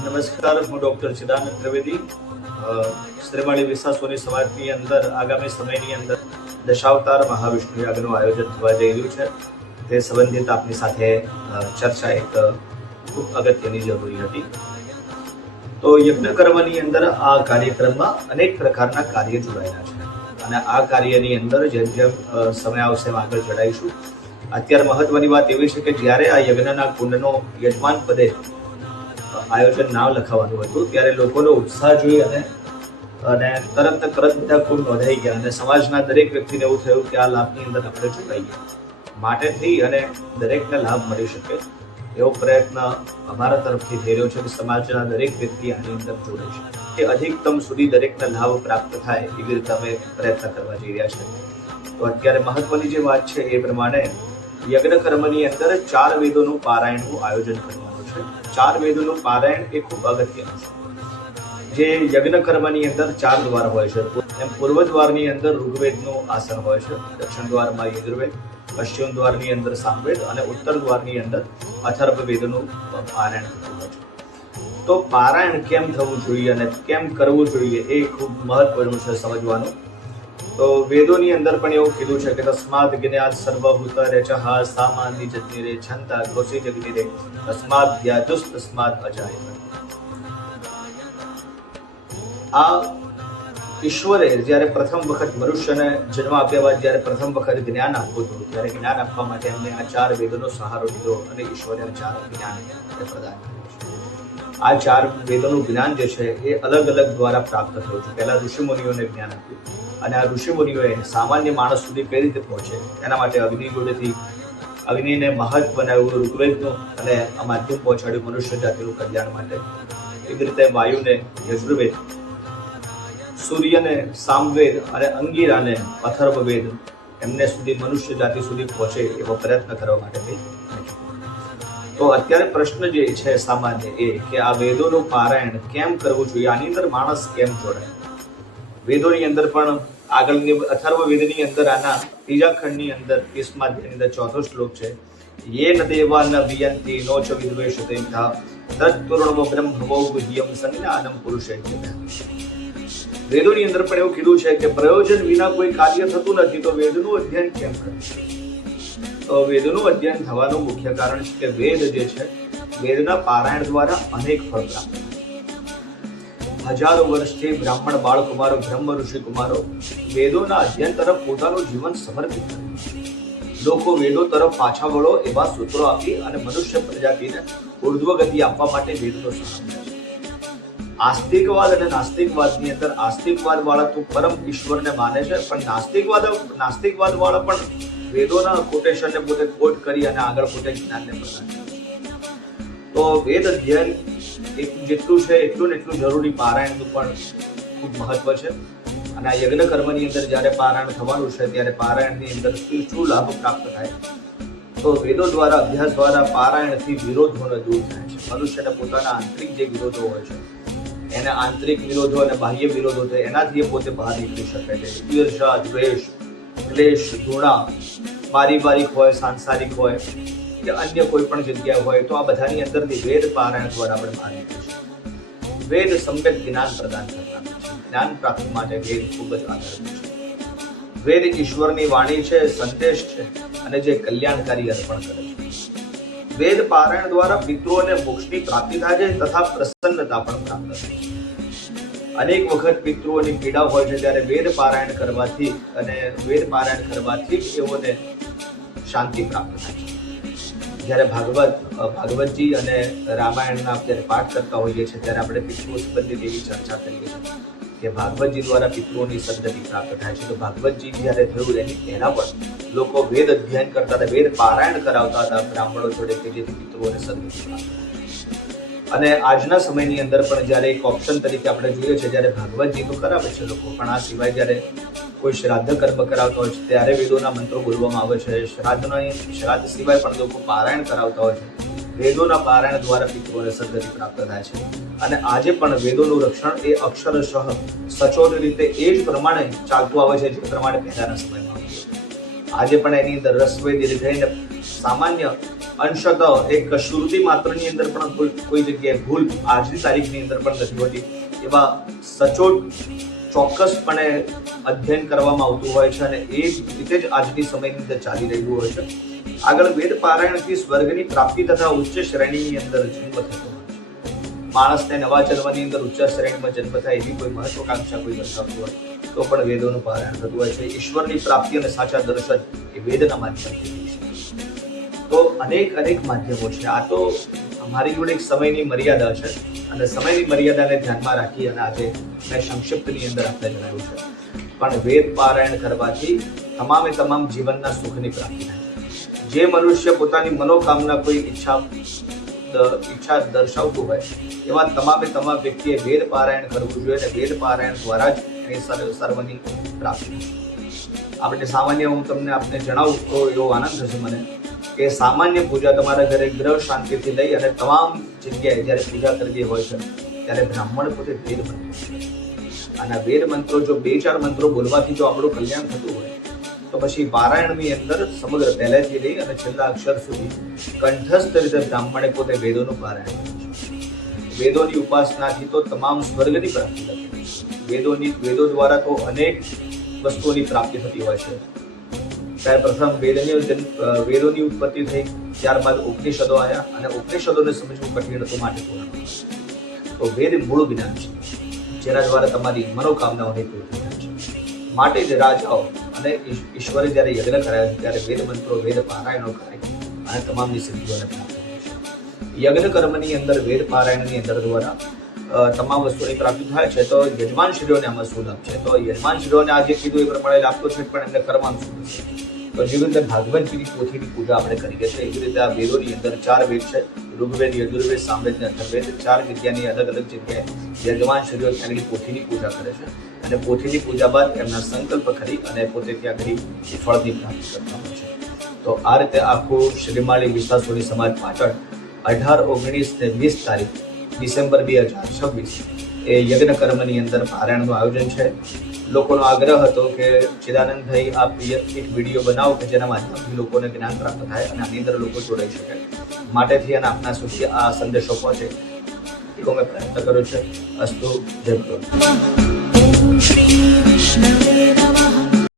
નમસ્કાર, હું ડોક્ટર ચિદાનંદ ત્રિવેદી. શ્રીમાળી વિશ્વાસોની સમાજની અંદર આગામી સમયની અંદર દશાવતાર મહાવિષ્ણુ યાગનું આયોજન થવા જઈ રહ્યું છે. તે સંબંધિત આપની સાથે ચર્ચા એક ખૂબ અગત્યની જરૂરી હતી. તો યજ્ઞ કર્મની અંદર આ કાર્યક્રમમાં અનેક પ્રકારના કાર્ય જોડાયેલા છે અને આ કાર્યની અંદર જેમ જેમ સમય આવશે એમ આગળ જણાવીશું. અત્યારે મહત્વની વાત એવી છે કે જ્યારે આ યજ્ઞના કુંડનો યજમાન પદે આયોજન નામ લખાવવાનું હતું ત્યારે લોકોનો ઉત્સાહ જોઈ અને તરત બધા ખૂબ નોંધાઈ ગયા અને સમાજના દરેક વ્યક્તિને એવું થયું કે આ લાભની અંદર આપણે જોડાઈએ. માટે થઈ અને દરેકને લાભ મળી શકે એવો પ્રયત્ન અમારા તરફથી થઈ રહ્યો છે કે સમાજના દરેક વ્યક્તિ આની અંદર જોડાઈ શકે, કે અધિકતમ સુધી દરેકને લાભ પ્રાપ્ત થાય એવી રીતે અમે પ્રયત્ન કરવા જઈ રહ્યા છીએ. તો અત્યારે મહત્વની જે વાત છે એ પ્રમાણે યજ્ઞ કર્મની અંદર 4 વેદોનું પારાયણનું આયોજન કરવાનું છે. 4 વેદોનું પારાયણ એ ખૂબ અગત્યનું છે. જે યજ્ઞ કર્મની અંદર 4 દ્વાર હોય છે, એમ પૂર્વ દ્વારની અંદર ઋગ્વેદનું આસન હોય છે, દક્ષિણ દ્વારમાં યજુર્વેદ, પશ્ચિમ દ્વારની અંદર સામવેદ અને ઉત્તર દ્વારની અંદર અથર્વવેદનું પારાયણ થતું હોય છે. તો પારાયણ કેમ થવું જોઈએ અને કેમ કરવું જોઈએ એ ખૂબ મહત્વનું છે સમજવાનું. તો વેદોની અંદર પણ એવું કીધું છે કે તસ્માદ જ્ઞાત સર્વભૂત રેચઃ સામાન્ય જગ્નિરે છંતા કૌશિક જગ્નિરે તસ્માદ જ્ઞાતુસ તસ્માદ અજાયત. આ ઈશ્વરે જ્યારે પ્રથમ વખત મનુષ્યને જન્મ આપ્યા બાદ જ્યારે પ્રથમ વખત જ્ઞાન આપવું હતું ત્યારે જ્ઞાન આપવા માટે એમને આ 4 વેદોનો સહારો લીધો અને ઈશ્વરે 4 જ્ઞાન પ્રદાન કર્યું છે. આ 4 વેદોનું જ્ઞાન જે છે એ અલગ અલગ દ્વારા પ્રાપ્ત થયું છે. પહેલા ઋષિમુનિઓને જ્ઞાન આપ્યું અને આ ઋષિમુનિઓએ સામાન્ય માણસ સુધી કઈ રીતે પહોંચે એના માટે અગ્નિ જોડેથી અગ્નિને મહત્વ બનાવ્યું, ઋગ્વેદનું અને આ માધ્યમ પહોંચાડ્યું મનુષ્ય જાતિનું કલ્યાણ માટે. એવી રીતે વાયુને યજુર્વેદ, સૂર્યને સામવેદ અને અંગીરાને અથર્વવેદ એમને સુધી મનુષ્ય જાતિ સુધી પહોંચે એવો પ્રયત્ન કરવા માટે થઈ. તો અત્યારે પ્રશ્ન જે છે સામાન્ય એ કે આ વેદોનું પારાયણ કેમ કરવું જોઈએ, આની અંદર માણસ કેમ જોડાય. વેદોની અંદર પણ આગળની અથર્વવેદની અંદર આના 3જા ખંડની અંદર 30મા અધ્યાયની અંદર 4થો શ્લોક છે. યેન દેવા ન વિયંતિ નો ચ વિદ્વેષતે તત્તુર્ણવો બ્રહ્મવો ગુહ્યમ સંજ્ઞાનમ પુરુષે. વેદોની અંદર પણ એવું કીધું છે કે પ્રયોજન વિના કોઈ કાર્ય થતું નથી, તો વેદનું અધ્યયન કેમ કરવું? તો વેદનું અધ્યયન થવાનું મુખ્ય કારણ છે કે વેદ જે છે વેદના પારાયણ દ્વારા અનેક ફળ પ્રાપ્ત થાય. હજારો વર્ષથી બ્રાહ્મણ બાળકુમારો, બ્રહ્મ ઋષિ કુમારો વેદોના અધ્યયન તરફ પોતાનું જીવન સમર્પિત કરે. લોકો વેદો તરફ પાછા વળો એવા સૂત્રો આપી અને મનુષ્ય પ્રજાતિને ઉર્ધ્વ ગતિ આપવા માટે વેદનો સહારો છે. આસ્તિકવાદ અને નાસ્તિકવાદની અંદર આસ્તિકવાદ વાળા તો પરમ ઈશ્વરને માને છે, પણ નાસ્તિકવાદ વાળા પણ વેદોના કોટેશનને પોતે કોટ કરી અને આગળ પોતે જ્ઞાનને પ્રદાન કરે. તો વેદ અધ્યયન જેટલું છે એટલું ને એટલું જરૂરી પારાયણનું પણ ખૂબ મહત્વ છે. અને આ યજ્ઞ કર્મની અંદર જ્યારે પારાયણ થવાનું છે ત્યારે પારાયણની અંદર શું લાભ પ્રાપ્ત થાય? તો વેદો દ્વારા અભ્યાસ દ્વારા પારાયણથી વિરોધોને દૂર થાય છે. મનુષ્યને પોતાના આંતરિક જે વિરોધો હોય છે એના આંતરિક વિરોધો અને બાહ્ય વિરોધો છે એનાથી પોતે બહાર નીકળી શકે છે. ઈર્ષા, દ્વેષ, ક્લેશ, ઘૃણા પારિવારિક હોય, સાંસારિક હોય કે અન્ય કોઈ પણ જગ્યા હોય તો આ બધાની અંદરથી વેદ પારાયણ દ્વારા આપણે બહાર નીકળી શકીએ. વેદ સમ્યક જ્ઞાન પ્રદાન કરનાર છે. જ્ઞાન પ્રાપ્તિ માટે વેદ ખૂબ જ આધારભૂત છે. વેદ ઈશ્વરની વાણી છે, સંદેશ છે અને જે કલ્યાણકારી અર્પણ કરે છે. વેદ પારાયણ દ્વારા પિતૃઓને મોક્ષની પ્રાપ્તિ થાય છે તથા પ્રસન્નતા પણ પ્રાપ્ત થાય છે. અનેક વખત પિતૃઓની પીડા હોય છે ત્યારે વેદ પારાયણ કરવાથી એઓને શાંતિ પ્રાપ્ત થાય છે. જ્યારે ભાગવતજી અને રામાયણના જ્યારે પાઠ કરતા હોઈએ છીએ ત્યારે આપણે પિતૃઓ સંબંધિત એવી ચર્ચા કરીએ છીએ કે ભાગવતજી દ્વારા પિતૃઓની સદગતિ પ્રાપ્ત થાય છે. તો ભાગવતજી જ્યારે થયું એની પહેલા પણ લોકો વેદ અધ્યયન કરતા હતા, વેદ પારાયણ કરાવતા હતા બ્રાહ્મણો જોડે કે જેથી પિતૃઓને સદગતિ પ્રાપ્ત થાય. અને આજના સમયની અંદર પણ જ્યારે એક ઓપ્શન તરીકે આપણે જોઈએ છે જ્યારે ભાગવતજી તો કરાવે છે લોકો, પણ આ સિવાય જ્યારે કોઈ શ્રાદ્ધ કર્મ કરાવતા હોય છે ત્યારે વેદોના મંત્રો બોલવામાં આવે છે. શ્રાદ્ધ સિવાય પણ લોકો પારાયણ કરાવતા હોય છે. વેદોના પારાયણ દ્વારા પિતૃઓને સદગતિ પ્રાપ્ત થાય છે. અને આજે પણ વેદોનું રક્ષણ એ અક્ષરશઃ સચોટ રીતે એ જ પ્રમાણે ચાલતું આવે છે જે પ્રમાણે પહેલાના સમયમાં હતું. આજે પણ એની અંદર રસ્વે દીર્ઘઈને સામાન્ય અંશતઃ એક શ્રુતિ માત્રની અંદર પણ કોઈ જગ્યાએ ભૂલ આજની તારીખની અંદર પણ નથી હોતી. એવા સચોટ ચોક્કસપણે અધ્યયન કરવામાં આવતું હોય છે અને એ રીતે જ આજની સમયની અંદર ચાલી રહ્યું હોય છે. આગળ વેદ પારાયણથી સ્વર્ગની પ્રાપ્તિ તથા ઉચ્ચ શ્રેણીની અંદર જન્મ થતો હોય છે. માણસને નવા જન્મની અંદર ઉચ્ચ શ્રેણીમાં જન્મ થાય એવી કોઈ મહત્વાકાંક્ષા કોઈ દર્શાવતું હોય તો પણ વેદોનું પારાયણ થતું હોય છે. ઈશ્વરની પ્રાપ્તિ અને સાચા દર્શન એ વેદના માધ્યમથી થાય છે. તો અનેક માધ્યમો છે. આ તો અમારી જોડે એક સમયની મર્યાદા છે અને સમયની મર્યાદાને ધ્યાનમાં રાખી અને આજે મેં સંક્ષિપ્તની અંદર આપણે જણાવ્યું છે. પણ વેદ પારાયણ કરવાથી તમામ જીવનના સુખની પ્રાપ્તિ થાય. જે મનુષ્ય પોતાની મનોકામના કોઈ ઈચ્છા દર્શાવતું હોય એવા તમામ વ્યક્તિએ વેદ પારાયણ કરવું જોઈએ અને વેદ પારાયણ દ્વારા જ એની સર્વની પ્રાપ્તિ. આપણે સામાન્ય હું તમને આપને જણાવું તો એવો આનંદ થશે મને કે સામાન્ય પૂજા તમારા ઘરે ગ્રહ શાંતિથી લઈ અને તમામ જગ્યાએ જ્યારે પૂજા કરવી હોય છે ત્યારે બ્રાહ્મણ પોતે વેદ મંત્રો અને વેદ મંત્રો જો 2-4 મંત્રો બોલવાથી જો આપણું કલ્યાણ થતું હોય તો પછી પારાયણની અંદર સમગ્ર પહેલેથી લઈ અને છેલ્લા અક્ષર સુધી કંઠસ્થ રીતે બ્રાહ્મણે પોતે વેદોનું પારાયણ કર્યું છે. વેદોની ઉપાસનાથી તો તમામ સ્વર્ગની પ્રાપ્તિ થતી. વેદો દ્વારા તો અનેક વસ્તુઓની પ્રાપ્તિ થતી હોય છે. ત્યારે પ્રથમ વેદોની ઉત્પત્તિ થઈ, ત્યારબાદ ઉપનિષદો આવ્યા અને ઉપનિષદોને સમજવું કઠિન હતું માટે પૂર્ણ. તો વેદ મૂળ જ્ઞાન છે જેના દ્વારા તમારી મનોકામનાઓની પૂર્તિ થાય છે. માટે જ રાજાઓ અને ઈશ્વરે જ્યારે યજ્ઞ કરાયો ત્યારે વેદ મંત્રો વેદ પારાયણો કરાય અને તમામની સિદ્ધિઓને પ્રાપ્ત થાય છે. યજ્ઞ કર્મની અંદર વેદ પારાયણની અંદર દ્વારા તમામ વસ્તુની પ્રાપ્તિ થાય છે. તો યજમાનશ્રીઓને આમાં શું લાભ છે? તો યજમાનશ્રીઓને આજે કીધું એ પ્રમાણે લાભ તો છે પણ એમને કરવાનું શું છે? તો જેવી રીતે ભાગવતજીની પોથીની પૂજા આપણે કરીએ છીએ એવી રીતે આ વેદોની અંદર 4 વેદ છે: ઋગ્વેદ, યજુર્વેદ, સામવેદ અને અથર્વવેદ. 4 વિદ્યાની અલગ જગ્યાએ યજમાનશ્રીઓ ત્યાંની પોથીની પૂજા કરે છે અને પોથીની પૂજા બાદ એમના સંકલ્પ કરી અને પોતે ત્યાં કરી ફળની પ્રાપ્તિ કરતા હોય છે. તો આ રીતે આખું શ્રીમાળી વિશ્વાસોની સમાજ પાટણ 18, 19 ને 20 તારીખ ડિસેમ્બર 2026 એ યજ્ઞ કર્મની અંદર પારાયણનું આયોજન છે. લોકોનો આગ્રહ હતો કે ચિદાનંદભાઈ આપ એક વિડીયો બનાવો કે જેના માધ્યમથી લોકોને જ્ઞાન પ્રાપ્ત થાય અને આની અંદર લોકો જોડાઈ શકે. માટેથી અને આપના સુધી આ સંદેશો પહોંચે એવો મેં પ્રયત્ન કર્યો છે. અસ્તુ, જય ભગવાન.